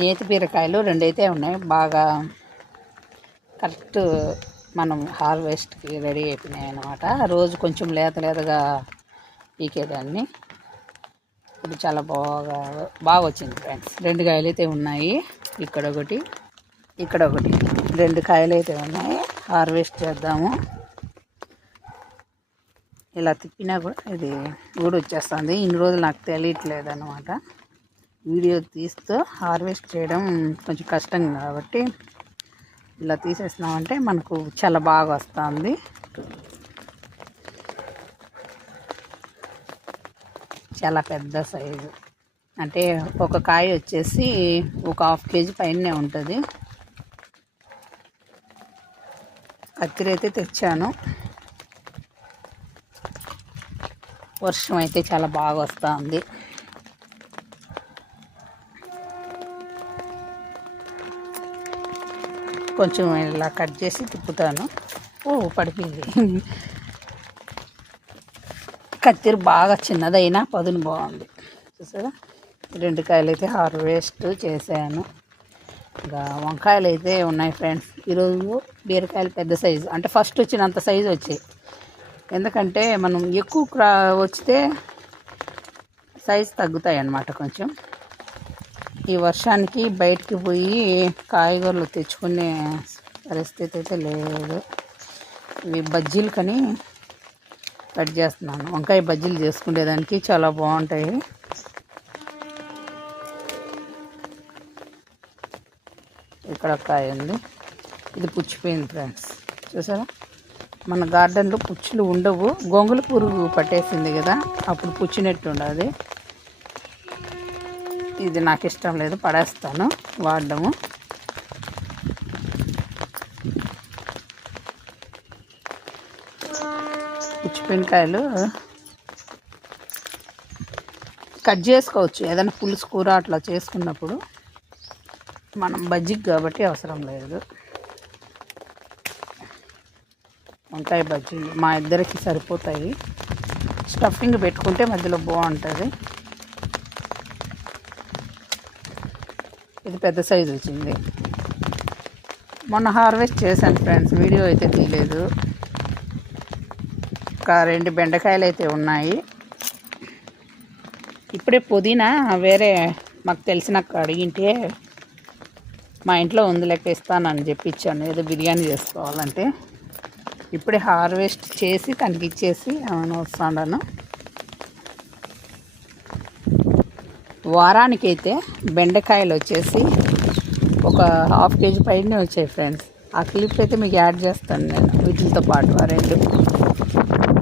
నేతి బీరకాయలు రెండైతే ఉన్నాయి. బాగా కరెక్ట్ మనం హార్వెస్ట్కి రెడీ అయిపోయినాయి అనమాట రోజు కొంచెం లేత లేతగా పీకేదాన్ని. ఇప్పుడు చాలా బాగా బాగా వచ్చింది ఫ్రెండ్స్. రెండు కాయలు అయితే ఉన్నాయి. ఇక్కడ ఒకటి ఇక్కడ ఒకటి. రెండు కాయలు అయితే ఉన్నాయి. హార్వెస్ట్ చేద్దాము. ఇలా తిప్పినా కూడా ఇది ఊడి వచ్చేస్తుంది ఇన్ని రోజులు నాకు తెలియట్లేదు అనమాట వీడియో తీస్తూ హార్వెస్ట్ చేయడం కొంచెం కష్టం కాబట్టి ఇలా తీసేసినామంటే మనకు చాలా బాగా వస్తుంది. చాలా పెద్ద సైజు. అంటే ఒక కాయ వచ్చేసి ఒక హాఫ్ కేజీ పైనే ఉంటుంది. కత్తిరి అయితే తెచ్చాను. వర్షం అయితే చాలా బాగా వస్తుంది. కొంచెం ఇలా కట్ చేసి తిప్పుతాను. ఓ పడిపోయింది. కత్తిరి బాగా చిన్నదైనా పదును బాగుంది. చూసారా? రెండు కాయలు అయితే హార్వెస్ట్ చేశాను. ఇంకా వంకాయలు అయితే ఉన్నాయి ఫ్రెండ్స్. ఈరోజు బీరకాయలు పెద్ద సైజు. అంటే ఫస్ట్ వచ్చినంత సైజు వచ్చాయి. ఎందుకంటే మనం ఎక్కువ క్రా వచ్చితే సైజ్ తగ్గుతాయి అన్నమాట కొంచెం. ఈ వర్షానికి బయటికి పోయి కాయగూరలు తెచ్చుకునే పరిస్థితి అయితే లేదు. ఇవి బజ్జీలు కని కట్ చేస్తున్నాను. వంకాయ బజ్జీలు చేసుకునేదానికి చాలా బాగుంటాయి. ఇక్కడ కాయ ఉంది. ఇది పుచ్చిపోయింది ఫ్రెండ్స్. చూసారా? మన గార్డెన్లో పుచ్చులు ఉండవు. గొంగుల పురుగు పట్టేసింది కదా అప్పుడు పుచ్చినట్టు ఉండదు ఇది నాకు ఇష్టం లేదు పడేస్తాను వాడడము. పుచ్చిపెనకాయలు కట్ చేసుకోవచ్చు ఏదైనా పులుసు కూర అట్లా చేసుకున్నప్పుడు. మనం బజ్జికి కాబట్టి అవసరం లేదు. వంకాయ బజ్జీలు మా ఇద్దరికి సరిపోతాయి. స్టఫింగ్ పెట్టుకుంటే మధ్యలో బాగుంటుంది. ఇది పెద్ద సైజు వచ్చింది. మొన్న హార్వెస్ట్ చేశాను ఫ్రెండ్స్ వీడియో అయితే తీయలేదు. ఒక రెండు బెండకాయలు అయితే ఉన్నాయి. ఇప్పుడే పుదీనా వేరే మాకు తెలిసిన అడిగింటే మా ఇంట్లో ఉంది లెక్క ఇస్తానని చెప్పి ఏదో బిర్యానీ చేసుకోవాలంటే. ఇప్పుడే హార్వెస్ట్ చేసి తనకి ఇచ్చేసి వస్తాను వారానికైతే బెండకాయలు వచ్చేసి ఒక హాఫ్ కేజీ పైనే వచ్చాయి ఫ్రెండ్స్. ఆ క్లిప్ అయితే మీకు యాడ్ చేస్తాను నేను వీటితో పాటు. ఆ రెండు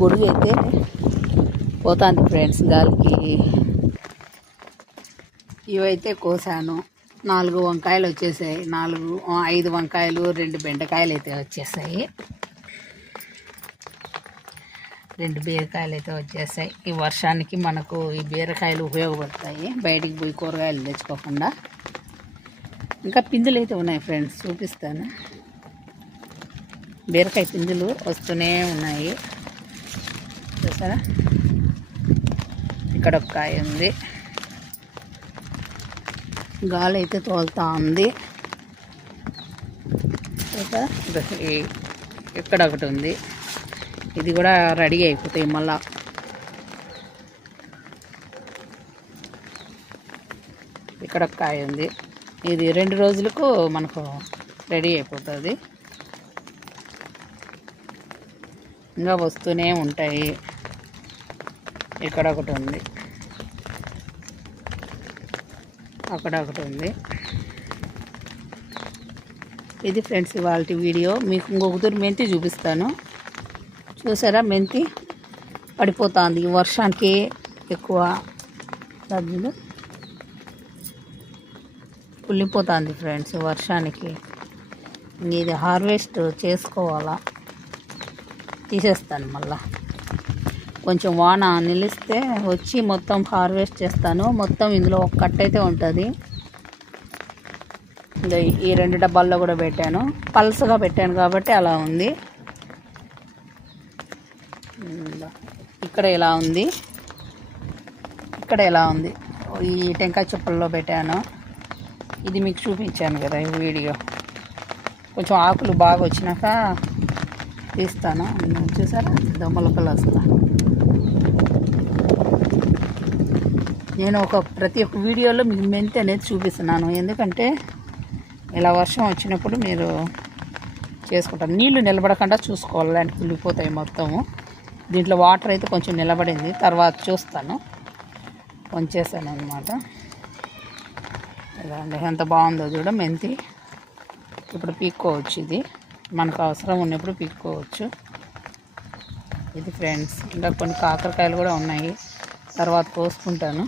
గొడుగు అయితే పోతాంది ఫ్రెండ్స్ గాలికి. ఇవైతే కోసాను. నాలుగు వంకాయలు వచ్చేసాయి. నాలుగు ఐదు వంకాయలు రెండు బెండకాయలు అయితే వచ్చేసాయి. రెండు బీరకాయలు అయితే వచ్చేసాయి. ఈ వర్షానికి మనకు ఈ బీరకాయలు ఉపయోగపడతాయి. బయటికి పోయి కూరగాయలు తెచ్చుకోకుండా. ఇంకా పిందులు అయితే ఉన్నాయి ఫ్రెండ్స్ చూపిస్తాను. బీరకాయ పిందులు వస్తూనే ఉన్నాయి. చూసారా? ఇక్కడ ఒక కాయ ఉంది. గాలి అయితే తోలుతా ఉంది. చూసారా? ఇక్కడ ఒకటి ఉంది. ఇది కూడా రెడీ అయిపోతాయి మళ్ళా. ఇక్కడ ఒక కాయ ఉంది. ఇది రెండు రోజులకు మనకు రెడీ అయిపోతుంది. ఇంకా వస్తూనే ఉంటాయి. ఇక్కడ ఒకటి ఉంది. అక్కడ ఒకటి ఉంది. ఇది ఫ్రెండ్స్ వాళ్ళ వీడియో. మీకు ఇంకొకరు మెంతి చూపిస్తాను. చూసారా మెంతి పడిపోతుంది. ఈ వర్షానికి ఎక్కువ సబ్జీలు కుళ్ళిపోతుంది ఫ్రెండ్స్ వర్షానికి. ఇది హార్వెస్ట్ చేసుకోవాలా? తీసేస్తాను మళ్ళా. కొంచెం వాన నిలిస్తే వచ్చి మొత్తం హార్వెస్ట్ చేస్తాను. మొత్తం ఇందులో ఒక కట్ట అయితే ఉంటుంది ఈ రెండు డబ్బాల్లో కూడా పెట్టాను. పల్సగా పెట్టాను కాబట్టి అలా ఉంది. ఇక్కడ ఎలా ఉంది? ఇక్కడ ఎలా ఉంది? ఈ టెంకాయ చుప్పల్లో పెట్టాను. ఇది మీకు చూపించాను కదా ఈ వీడియో. కొంచెం ఆకులు బాగా వచ్చినాక తీస్తాను. చూసారా? దొమ్మలకలు వస్తా. నేను ఒక ప్రతి ఒక్క వీడియోలో మీకు మెంతి అనేది చూపిస్తున్నాను. ఎందుకంటే ఇలా వర్షం వచ్చినప్పుడు మీరు చేసుకుంటారు. నీళ్ళు నిలబడకుండా చూసుకోవాలి. దానికి కుళ్ళిపోతాయి మొత్తము. దీంట్లో వాటర్ అయితే కొంచెం నిలబడింది. తర్వాత చూస్తాను. వంచేసాను అనమాట ఎంత బాగుందో చూడ మెంతి. ఇప్పుడు పీక్కోవచ్చు ఇది. మనకు అవసరం ఉన్నప్పుడు పీక్కోవచ్చు. ఇది ఫ్రెండ్స్ ఇంకా కొన్ని కాకరకాయలు కూడా ఉన్నాయి. తర్వాత కోసుకుంటాను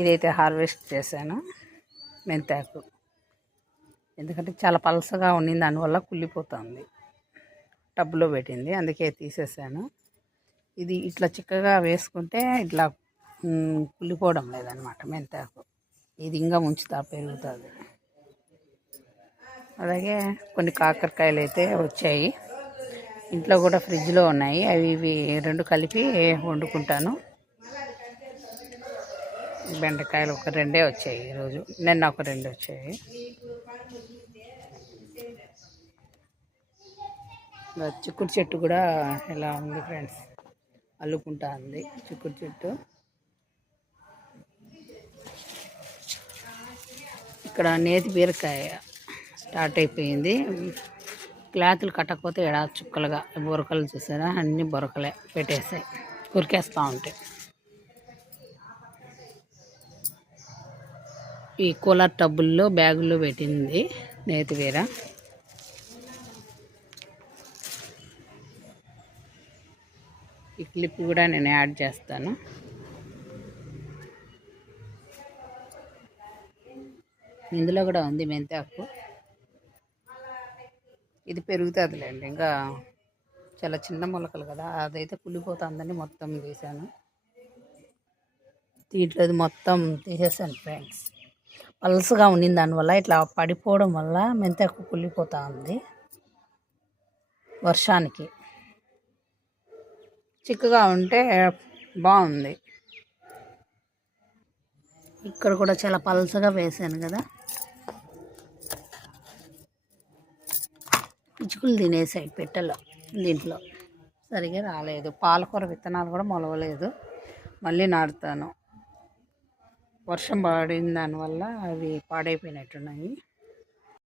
ఇదైతే హార్వెస్ట్ చేశాను మెంతాకు. ఎందుకంటే చాలా పలసగా ఉండింది దానివల్ల కుళ్ళిపోతుంది. టబ్లో పెట్టింది అందుకే తీసేసాను. ఇది ఇట్లా చిక్కగా వేసుకుంటే ఇట్లా కుళ్ళిపోవడం లేదనమాట మెంతాకు. ఇది ఇంకా ఉంచుతా పెరుగుతుంది. అలాగే కొన్ని కాకరకాయలు అయితే వచ్చాయి. ఇంట్లో కూడా ఫ్రిడ్జ్లో ఉన్నాయి. అవి ఇవి రెండు కలిపి వండుకుంటాను. బెండకాయలు ఒక రెండే వచ్చాయి ఈరోజు. నిన్న ఒక రెండు వచ్చాయి. చిక్కుడు చెట్టు కూడా ఇలా ఉంది ఫ్రెండ్స్? అల్లుకుంటా ఉంది చిక్కుడు చెట్టు. ఇక్కడ నేతి బీరకాయ స్టార్ట్ అయిపోయింది. క్లాతులు కట్టకపోతే ఎడా చుక్కలుగా బొరకలు చూసారా? అన్ని బొరకలే పెట్టేసాయి. కొరికేస్తూ ఉంటాయి ఈ కూలర్ టబ్బుల్లో బ్యాగుల్లో పెట్టింది నేతి వేర. ఈ క్లిప్ కూడా నేను యాడ్ చేస్తాను. ఇందులో కూడా ఉంది మెంతాకు. ఇది పెరుగుతుందిలేండి ఇంకా చాలా చిన్న మొలకలు కదా అదైతే కుళ్ళిపోతుందని మొత్తం తీసాను దీంట్లో మొత్తం తీసేసాను ఫ్రెండ్స్. పల్సగా ఉండింది దానివల్ల ఇట్లా పడిపోవడం వల్ల మెంతకు కుళ్ళిపోతూ ఉంది. వర్షానికి. చిక్కగా ఉంటే బాగుంది. ఇక్కడ కూడా చాలా పలసగా వేసాను కదా. పిచ్చుకులు తినేసాయి పెట్టెలో దీంట్లో. సరిగా రాలేదు. పాలకూర విత్తనాలు కూడా మొలవలేదు. మళ్ళీ నాటుతాను. వర్షం పడిన దానివల్ల అవి పాడైపోయినట్టున్నాయి.